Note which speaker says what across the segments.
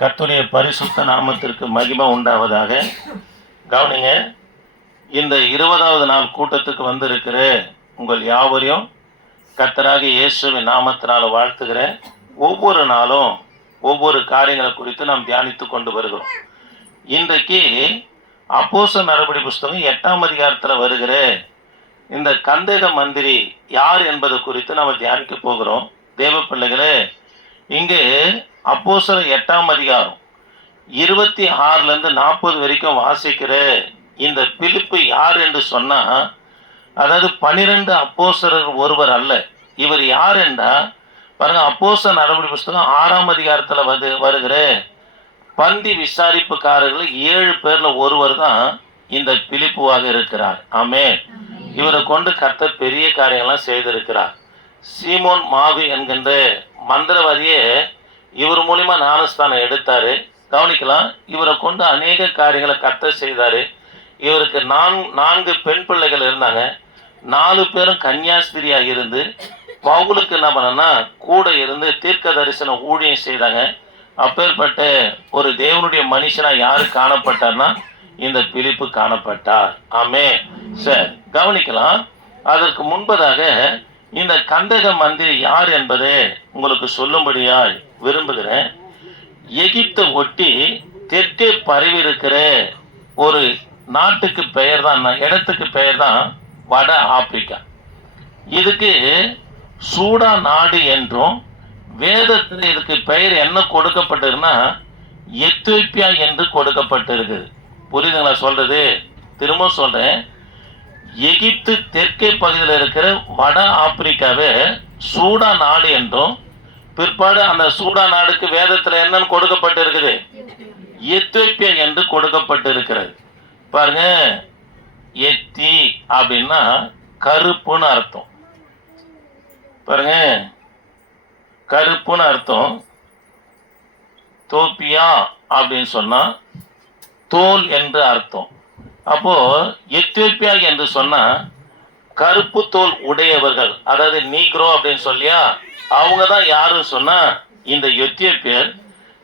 Speaker 1: கர்த்தருடைய பரிசுத்த நாமத்திற்கு மகிமை உண்டாவதாக. கவனிங்க இந்த இருபதாவது நாள் கூட்டத்துக்கு வந்திருக்கிற உங்கள் யாவரையும் கர்த்தராக இயேசுவின் நாமத்தினால் வாழ்த்துகிறேன் ஒவ்வொரு நாளும் ஒவ்வொரு காரியங்களை குறித்து நாம் தியானித்து கொண்டு வருகிறோம். இன்றைக்கு அப்போச நடபடி புஸ்தகம் எட்டாம் அதிகாரத்தில் வருகிற இந்த கந்தக மந்திரி யார் என்பது குறித்து நாம் தியானிக்க போகிறோம். தேவ பிள்ளைகளே இங்கு அப்போஸ்தல எட்டாம் அதிகாரம் இருபத்தி ஆறுலேருந்து நாற்பது வரைக்கும் வாசிக்கிற இந்த பிலிப்பு யார் என்று சொன்னா அதாவது பனிரெண்டு அப்போஸ்தலர் ஒருவர் அல்ல. இவர் யார் என்றா பாருங்க அப்போஸ்தல நடவடிக்கை புஸ்தகம் ஆறாம் அதிகாரத்தில் வந்து வருகிற பந்தி விசாரிப்புக்காரர்கள் ஏழு பேர்ல ஒருவர் தான் இந்த பிலிப்புவாக இருக்கிறார். ஆமே இவரை கொண்டு கர்த்தர் பெரிய காரியங்கள்லாம் செய்திருக்கிறார். சீமோன் மாவி என்கின்ற மந்திரவாதியே இவர் மூலிமா ஞானஸ்தானம் எடுத்தார். கவனிக்கலாம் இவரை கொண்டு அநேக காரியங்களை கத்த செய்தார். இவருக்கு நான் நான்கு பெண் பிள்ளைகள் இருந்தாங்க. நாலு பேரும் கன்னியாஸ்திரியாக இருந்து பவுலுக்கு என்ன பண்ணனா கூட இருந்து தீர்க்க தரிசன ஊழியம் செய்தாங்க. அப்பேற்பட்ட ஒரு தேவனுடைய மனுஷனாக யார் காணப்பட்டார்னா இந்த பிலிப்பு காணப்பட்டார். ஆமே சார் கவனிக்கலாம். அதற்கு முன்பதாக இந்த கந்தக மந்திரி யார் என்பதை உங்களுக்கு சொல்லும்படியாய் விரும்புகிறேன். எகிப்தை ஒட்டி தெற்கே பரவி இருக்கிற ஒரு நாட்டுக்கு பெயர் தான் இடத்துக்கு பெயர் தான் வட ஆப்பிரிக்கா. இதுக்கு சூடா நாடு என்றும் வேதத்தில் இதுக்கு பெயர் என்ன கொடுக்கப்பட்டிருக்குன்னா எத்தியோப்பியா என்று கொடுக்கப்பட்டிருக்குது. புரியுதுங்களா சொல்றது? திரும்ப சொல்றேன். எகிப்து தெற்கே பகுதியில் இருக்கிற வட ஆப்பிரிக்காவே சூடா நாடு என்றும் பிற்பாடு அந்த சூடா நாடுக்கு வேதத்தில் என்னன்னு கொடுக்கப்பட்டிருக்குது? எத்தியோப்பியா என்று கொடுக்கப்பட்டிருக்கிறது. பாருங்க எத்தி அப்படின்னா கருப்புன்னு அர்த்தம். பாருங்க கருப்புன்னு அர்த்தம். தோப்பியா அப்படின்னு சொன்னா தோல் என்று அர்த்தம். அப்போ எத்தியோப்பியா என்று சொன்னா கருப்பு தோல் உடையவர்கள் அதாவது நீக்ரோ அப்படின்னு சொல்லியா அவங்க தான் யாருன்னு சொன்னா இந்த எத்தியோப்பியர்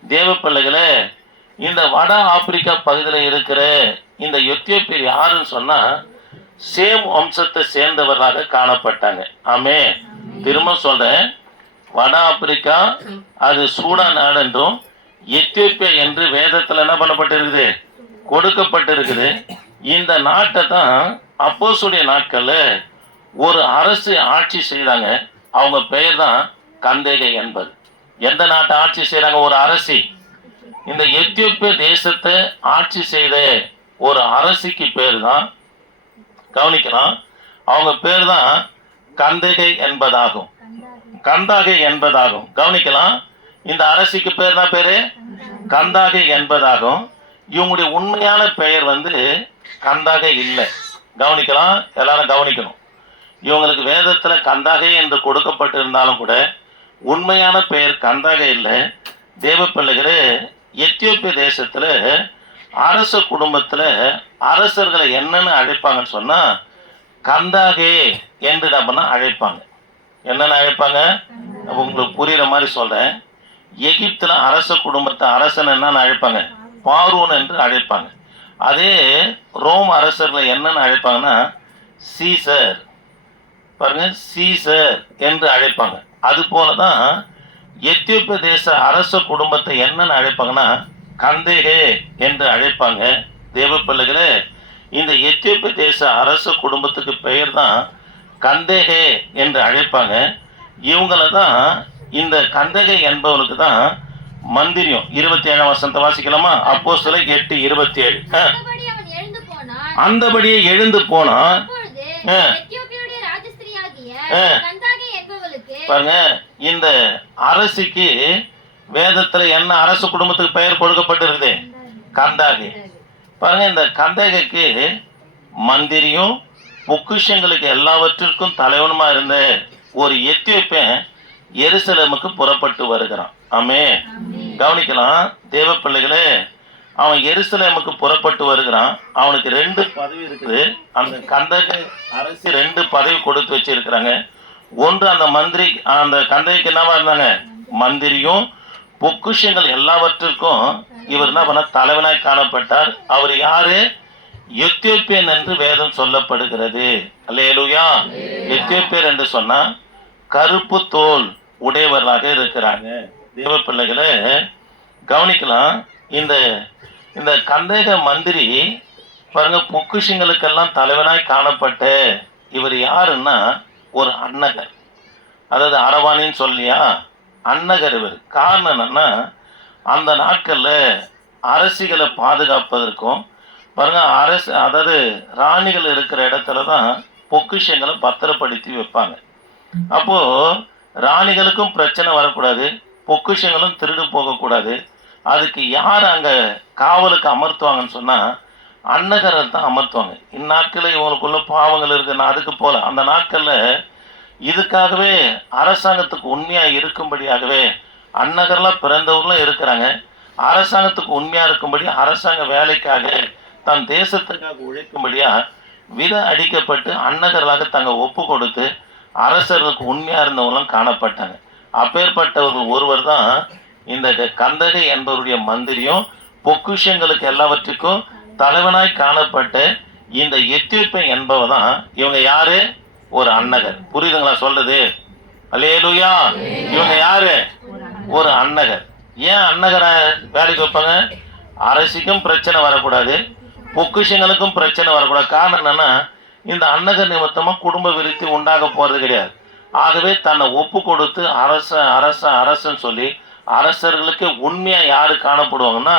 Speaker 1: தேவ பிள்ளைகளே இந்த வட ஆப்பிரிக்கா பகுதியில் இருக்கிற இந்த எத்தியோப்பியர் யாருன்னு சொன்னா சேம் வம்சத்தை சேர்ந்தவர்களாக காணப்பட்டாங்க. ஆமே. திரும்ப சொல்றேன். வட ஆப்பிரிக்கா அது சூடா நாடு என்றும் எத்தியோப்பியா என்று வேதத்தில் என்ன பண்ணப்பட்டிருக்குது? கொடுக்கப்பட்டிருக்குது. இந்த நாட்டை தான் அப்போசுடைய நாட்களில் ஒரு அரசு ஆட்சி செய்கிறாங்க அவங்க பெயர் தான் கந்தேகை என்பது. எந்த நாட்டை ஆட்சி செய்கிறாங்க ஒரு அரசி. இந்த எத்தியோப்பிய தேசத்தை ஆட்சி செய்த ஒரு அரசிக்கு பேர் தான் கவனிக்கலாம். அவங்க பேர் தான் கந்தகை என்பதாகும். கந்தாகை என்பதாகும். கவனிக்கலாம். இந்த அரசிக்கு பேர் தான் பேரு? கந்தாகை என்பதாகும். இவங்களுடைய உண்மையான பெயர் வந்து கந்தகை இல்லை. கவனிக்கலாம் எல்லாரும் கவனிக்கணும். இவங்களுக்கு வேதத்தில் கந்தகை என்று கொடுக்கப்பட்டிருந்தாலும் கூட உண்மையான பெயர் கந்தகை இல்லை. தேவ பிள்ளைகளே எத்தியோப்பிய தேசத்தில் அரச குடும்பத்தில் அரசர்களை என்னென்னு அழைப்பாங்கன்னு சொன்னால் கந்தாகே என்று நம்ம அழைப்பாங்க? என்னென்னு அழைப்பாங்க? உங்களுக்கு புரிகிற மாதிரி சொல்கிறேன் எகிப்தில் அரச குடும்பத்தை அரசன் என்னன்னு அழைப்பாங்க? பார்வோன் என்று அழைப்பாங்க. அதே ரோம் அரசர்களை என்னன்னு அழைப்பாங்கன்னா சீசர். பாருங்க சீசர் என்று அழைப்பாங்க. அது போலதான் எத்தியோப்பிய தேச அரச குடும்பத்தை என்னன்னு அழைப்பாங்கன்னா கந்தேகே என்று அழைப்பாங்க. தேவ இந்த எத்தியோப்பிய தேச அரச குடும்பத்துக்கு பெயர் தான் கந்தேகே என்று அழைப்பாங்க. இவங்கள தான் இந்த கந்தகை என்பவனுக்கு தான் மந்திரியம் இருபத்தி ஏழாம் வசனத்தை வாசிக்கலாமா? அப்போ சில எட்டு இருபத்தி ஏழு அந்தபடியே எழுந்து போனா பாருங்க இந்த அரசிக்கு வேதத்துல என்ன அரசு குடும்பத்துக்கு பெயர் கொடுக்கப்பட்டிருக்குது? கந்தாகி. பாருங்க இந்த கந்தகைக்கு மந்திரியும் பொக்கிஷங்களுக்கு எல்லாவற்றிற்கும் தலைவனுமா இருந்த ஒரு எத்தியோப்பியன் எருசலேமுக்கு புறப்பட்டு வருகிறான். ஆமே கவனிக்கலாம் தேவ பிள்ளைகளே அவன் எருசலேமுக்கு புறப்பட்டு வருகிறான். அவனுக்கு ரெண்டு பதவி இருக்குது. அந்த கந்தக அரசு ரெண்டு பதவி கொடுத்து வச்சிருக்கிறாங்க. ஒன்று அந்த மந்திரி அந்த கந்தைக்கு என்னவா இருந்தாங்க? மந்திரியும் பொக்குஷங்கள் எல்லாவற்றிற்கும் இவர் என்ன பண்ண தலைவனாய் காணப்பட்டார். அவர் யாரு? எத்தியோப்பியன் என்று வேதம் சொல்லப்படுகிறது. அல்லேலூயா. எத்தியோப்பியர் என்று சொன்னா கருப்பு தோல் உடையவர்களாக இருக்கிறாங்க. தேவ பிள்ளைகளை கவனிக்கலாம். இந்த இந்த கந்தேக மந்திரி பாருங்க பொக்குஷங்களுக்கெல்லாம் தலைவனாய் காணப்பட்ட இவர் யாருன்னா ஒரு அன்னகர். அதாவது அரவாணின்னு சொல்லியா? அன்னகர் இவர். காரணம் என்னன்னா அந்த நாட்களில் அரசிகளை பாதுகாப்பதற்கும் பாருங்க அரசு அதாவது ராணிகள் இருக்கிற இடத்துல தான் பொக்கிஷங்களை பத்திரப்படுத்தி வைப்பாங்க. அப்போ ராணிகளுக்கும் பிரச்சனை வரக்கூடாது. பொக்கிஷங்களும் திருடு போகக்கூடாது அதுக்கு யார் அங்கே காவலுக்கு அமர்த்துவாங்கன்னு சொன்னால் அன்னகரை தான் அமர்த்துவாங்க. இந்நாட்களில் இவங்களுக்குள்ள பாவங்கள் இருக்குது நான் அதுக்கு போகல அந்த நாட்களில் இதுக்காகவே அரசாங்கத்துக்கு உண்மையாக இருக்கும்படியாகவே அன்னகர்லாம் பிறந்தவர்களும் இருக்கிறாங்க. அரசாங்கத்துக்கு உண்மையா இருக்கும்படி அரசாங்க வேலைக்காக தன் தேசத்துக்காக உழைக்கும்படியாக வித அடிக்கப்பட்டு அன்னகர்களாக தங்க ஒப்பு கொடுத்து அரசர்களுக்கு உண்மையாக இருந்தவங்களும் காணப்பட்டாங்க. அப்பேற்பட்டவர்கள் ஒருவர் தான் இந்த கந்தகை என்பவருடைய மந்திரியும் பொக்குஷங்களுக்கு எல்லாவற்றுக்கும் தலைவனாய் காணப்பட்ட இந்த எத்தியோப்பியன் என்பவர் தான் இவங்க யாரு? ஒரு அன்னகர் புரியுதுங்களா சொல்றது? அலேலுயா இவங்க யாரு? ஒரு அன்னகர் ஏன் அன்னகரை வேலைக்கு வைப்பாங்க? அரசுக்கும் பிரச்சனை வரக்கூடாது பொக்குஷங்களுக்கும் பிரச்சனை வரக்கூடாது. காரணம் என்னன்னா இந்த அன்னகர் நிமித்தமா குடும்ப விருத்தி உண்டாக போறது கிடையாது. ஆகவே தன்னை ஒப்பு கொடுத்து அரச அரச அரசன் சொல்லி அரசர்களுக்கு உண்மையாக யார் காணப்படுவாங்கன்னா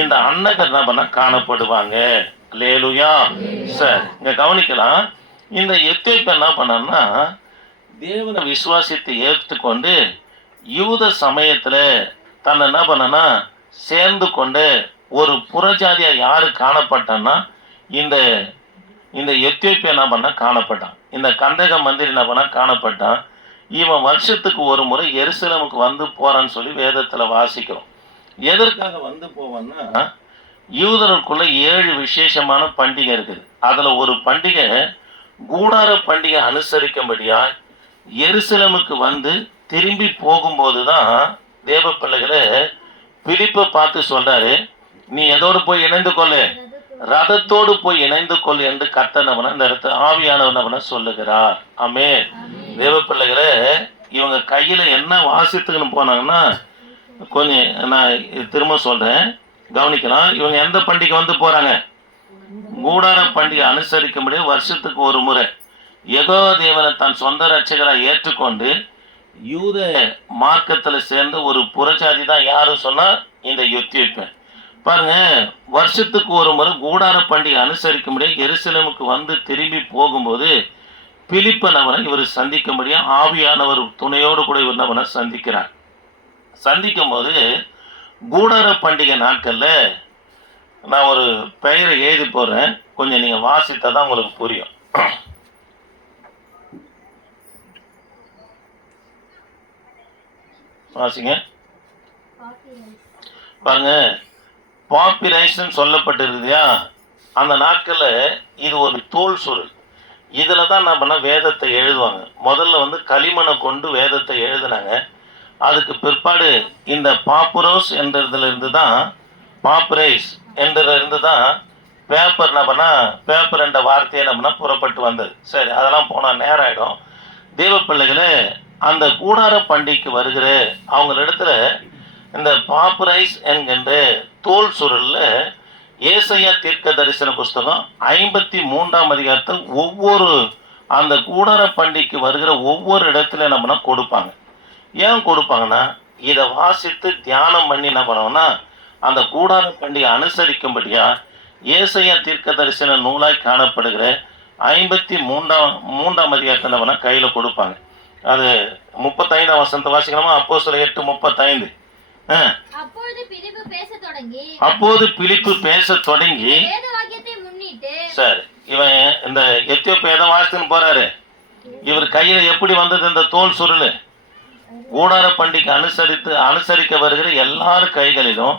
Speaker 1: இந்த அன்னகர் என்ன பண்ண காணப்படுவாங்க. லேலுயா சார் இங்கே கவனிக்கலாம். இந்த எத்தியோப்பியா என்ன பண்ணான்னா தேவனை விசுவாசித்து ஏற்றுக்கொண்டு யூத சமயத்தில் தன்னை என்ன பண்ணனா சேர்ந்து கொண்டு ஒரு புறஜாதியாக யார் காணப்பட்டான்னா இந்த இந்த எத்தியோப்பியா என்ன பண்ண காணப்பட்டான். இந்த கந்தக மந்திரி என்ன காணப்பட்டான். இவன் வருஷத்துக்கு ஒரு முறை எருசலமுக்கு வந்து போறான்னு சொல்லி வேதத்துல வாசிக்கிறோம். எதற்காக வந்து போவான்னா யூதருக்குள்ள ஏழு விசேஷமான பண்டிகை இருக்குது. அதுல ஒரு பண்டிகை கூடார பண்டிகை அனுசரிக்கும்படியா எருசலமுக்கு வந்து திரும்பி போகும்போது தான் தேவ பிள்ளைகளை பிரிப்பை பார்த்து சொல்றாரு நீ எதோடு போய் இணைந்து கொள்ளு. ரதத்தோடு போய் இணைந்து கொள் என்று கர்த்தனவன இந்த இடத்துல ஆவியானவனவன சொல்லுகிறார். ஆமே தேவ பிள்ளைகளே இவங்க கையில என்ன வாசித்துக்கணும் போனாங்கன்னா கொஞ்சம் நான் திரும்ப சொல்றேன். கவனிக்கலாம். இவங்க எந்த பண்டிகை வந்து போறாங்க? கூடார பண்டிகை அனுசரிக்கும்படி வருஷத்துக்கு ஒரு முறை. ஏகோ தேவனை தன் சொந்த ரட்சகராக ஏற்றுக்கொண்டு யூத மார்க்கத்துல சேர்ந்த ஒரு புறஜாதி தான் யாரும் சொன்னா இந்த எத்தியோப்பியன் பாருங்க வருஷத்துக்கு ஒரு முறை கூடார பண்டிகை அனுசரிக்கும்படி எருசலேமுக்கு வந்து திரும்பி போகும்போது பிலிப்பன் அவனை இவர் முடியும் ஆவியானவர் துணையோடு கூட இவர் அவனை சந்திக்கிறார். சந்திக்கும் போது கூடார பண்டிகை நாட்களில் நான் ஒரு பெயரை எழுதி போகிறேன் கொஞ்சம் நீங்கள் வாசித்தா தான் உங்களுக்கு புரியும். வாசிங்க. பாருங்க பாப்பிரைஸ்ன்னு சொல்லப்பட்டிருக்குதுயா அந்த நாட்களில் இது ஒரு தோல் சுருள். இதில் தான் என்ன பண்ண வேதத்தை எழுதுவாங்க. முதல்ல வந்து களிமண்ணை கொண்டு வேதத்தை எழுதுனாங்க. அதுக்கு பிற்பாடு இந்த பாப்புரோஸ் என்றதுலேருந்து தான் பாப்புரைஸ் என்றதுலேருந்து தான் பேப்பர் என்ன பண்ணால் பேப்பர் என்ற வார்த்தையை நம்மனா புறப்பட்டு வந்தது. சரி அதெல்லாம் போனால் நேரம் ஆகிடும் தீபப்பிள்ளைகளை அந்த கூடார பண்டிகைக்கு வருகிற அவங்களிடத்துல இந்த பாப்புரைஸ் என்கின்ற தோல் சுருளில் ஏசையா தீர்க்க தரிசன புஸ்தகம் ஐம்பத்தி மூன்றாம் அதிகாரத்தில் ஒவ்வொரு அந்த கூடார பண்டிகைக்கு வருகிற ஒவ்வொரு இடத்துல என்ன பண்ணா கொடுப்பாங்க. ஏன் கொடுப்பாங்கன்னா இதை வாசித்து தியானம் பண்ணி என்ன பண்ணோம்னா அந்த கூடார பண்டிகை அனுசரிக்கும்படியா ஏசையா தீர்க்க தரிசன நூலாய் காணப்படுகிற ஐம்பத்தி மூன்றாம் மூன்றாம் அதிகாரத்தை என்ன பண்ணால் கையில் கொடுப்பாங்க. அது முப்பத்தைந்தாம் வசனத்தை வாசிக்கணுமா? அப்போ சில எட்டு முப்பத்தைந்து. அப்போது பிலிப்பு பேச தொடங்கி சார் இவன் இந்த எத்தியோப்பியா தான் வாசித்துன்னு போறாரு? இவர் கையில எப்படி வந்தது இந்த தோல் சுருள்? ஊடார பண்டிகை அனுசரித்து அனுசரிக்க வருகிற எல்லார் கைகளிலும்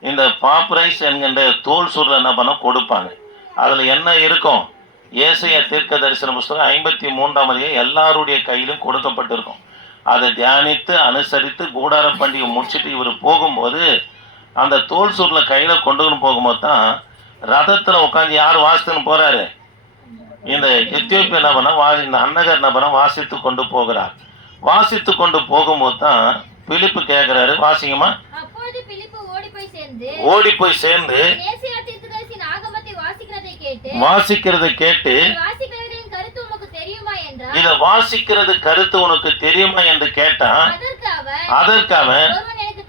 Speaker 1: இந்த பாப்ரைஸ் என்கின்ற தோல் சுருள் என்ன பண்ண கொடுப்பாங்க. அதுல என்ன இருக்கும்? ஏசைய தீர்க்க தரிசன புஸ்தகம் ஐம்பத்தி மூன்றாம் அதிகம் எல்லாருடைய கையிலும் கொடுக்கப்பட்டிருக்கும். அதை தியானித்து அனுசரித்து கூடார பண்டிகை முடிச்சுட்டு இவர் போகும்போது அந்த தோல் சூரில் கையில் கொண்டுன்னு போகும்போது தான் ரதத்தில் உட்காந்து யார் வாசித்துன்னு போகிறாரு இந்த எத்தியோப்பிய பண்ணா வா இந்த அன்னகர் பண்ணா வாசித்து கொண்டு போகிறார். வாசித்து கொண்டு போகும்போது தான் பிலிப்பு கேட்குறாரு வாசிங்கம்மா.
Speaker 2: ஓடி போய் சேர்ந்து வாசிக்கிறதை கேட்டு
Speaker 1: வாசிக்கிறதை கேட்டு
Speaker 2: இதை வாசிக்கிறவர்களின் கருத்து உமக்கு தெரியுமா என்றார்
Speaker 1: இத வாசிக்கிறது கருத்து உனக்கு தெரியுமா என்று கேட்டான்
Speaker 2: அதற்கு அவர்
Speaker 1: அதற்கு அவன்
Speaker 2: ஒருவன் எனக்கு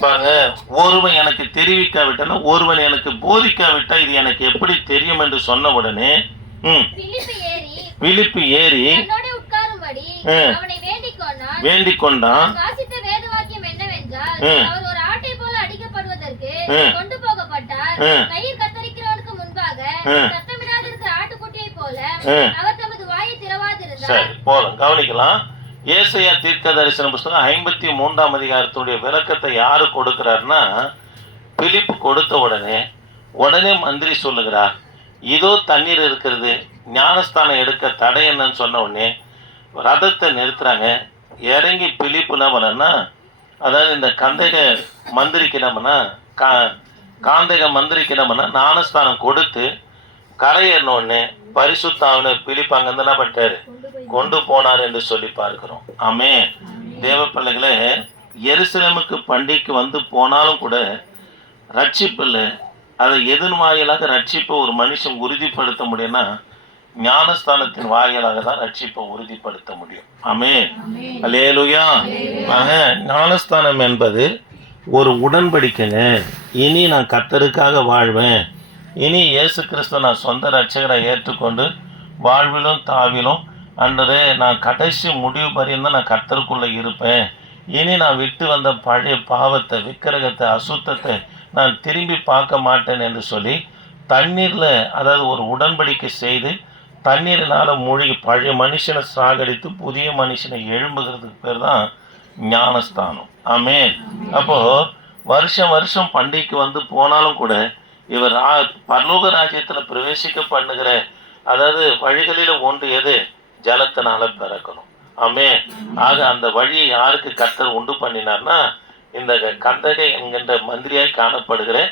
Speaker 1: பாருங்க ஒருவன் தெரிவிக்காவிட்டானா ஒருவன் எனக்கு போதிக்காவிட்டா இது எனக்கு எப்படி தெரியும் என்று சொன்ன உடனே ம்.
Speaker 2: பிலிப்பு ஏறி வேண்டிக் கொண்டான். கொண்டு போகப்பட்டார். கயிறு கத்தரிக்கிறவனுக்கு முன்பாக
Speaker 1: சரி போதும். கவனிக்கலாம். ஏசையா தீர்க்க தரிசன புஸ்தகம் ஐம்பத்தி மூன்றாம் அதிகாரத்துடைய விளக்கத்தை யாரு கொடுக்கிறாருன்னா பிலிப்பு கொடுத்த உடனே உடனே மந்திரி சொல்லுகிறார் இதோ தண்ணீர் இருக்கிறது. ஞானஸ்தானம் எடுக்க தடை என்னன்னு சொன்ன உடனே ரதத்தை நிறுத்துறாங்க. இறங்கி பிலிப்பு என்ன பண்ணனா அதாவது இந்த கந்தக மந்திரிக்கு என்ன பண்ணா கா காந்தக மந்திரிக்கு என்ன பண்ணா ஞானஸ்தானம் கொடுத்து கரையேறின உடனே பரிசுத்தாவின பிலிப்பு அங்கிருந்து என்ன பண்ணிட்டாரு? கொண்டு போனார் என்று சொல்லி பார்க்கிறோம். ஆமே தேவ பிள்ளைகளே எருசலேமுக்கு பண்டிகைக்கு வந்து போனாலும் கூட ரட்சிப்பில் அதை எதன் வாயிலாக ரட்சிப்பை ஒரு மனுஷன் உறுதிப்படுத்த முடியும்னா ஞானஸ்தானத்தின் வாயிலாக தான் ரட்சிப்பை உறுதிப்படுத்த முடியும். ஆமே அலேலுயா ஆக ஞானஸ்தானம் என்பது ஒரு உடன்படிக்கைங்க. இனி நான் கத்தருக்காக வாழ்வேன். இனி இயேசு கிறிஸ்து நான் சொந்த ரட்சகரை ஏற்றுக்கொண்டு வாழ்விலும் தாவிலும் அன்றது நான் கடைசி முடிவு பரியந்தம் நான் கர்த்தருக்குள்ளே இருப்பேன். இனி நான் விட்டு வந்த பழைய பாவத்தை விக்கிரகத்தை அசுத்தத்தை நான் திரும்பி பார்க்க மாட்டேன் என்று சொல்லி தண்ணீரில் அதாவது ஒரு உடன்படிக்கை செய்து தண்ணீரினால் மூழ்கி பழைய மனுஷனை சாகடித்து புதிய மனுஷனை எழும்புகிறதுக்கு பேர் தான் ஞானஸ்தானம். ஆமே அப்போது வருஷம் வருஷம் பண்டிகைக்கு வந்து போனாலும் கூட இவர் ரா- பரலோக ராஜ்யத்தில் பிரவேசிக்க பண்ணுகிற அதாவது வழிகளில் ஒன்று எது? ஜலத்தினால பிறக்கணும். ஆமே ஆக அந்த வழியை யாருக்கு கத்தர் உண்டு பண்ணினார்னா இந்த கந்தகை என்கின்ற மந்திரியாய் காணப்படுகிற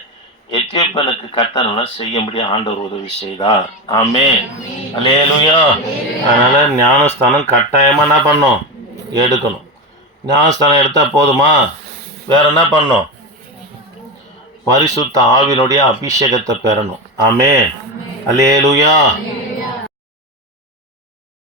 Speaker 1: எத்தியோப்பியனுக்கு செய்ய செய்யும்படி ஆண்டவர் உதவி செய்தார். ஆமே அலேலுயா அதனால ஞானஸ்தானம் கட்டாயமா என்ன பண்ணும்? எடுக்கணும். ஞானஸ்தானம் எடுத்தா போதுமா? வேற என்ன பண்ணும்? பரிசுத்த ஆவினுடைய அபிஷேகத்தை பெறணும். ஆமே அல்லேலூயா.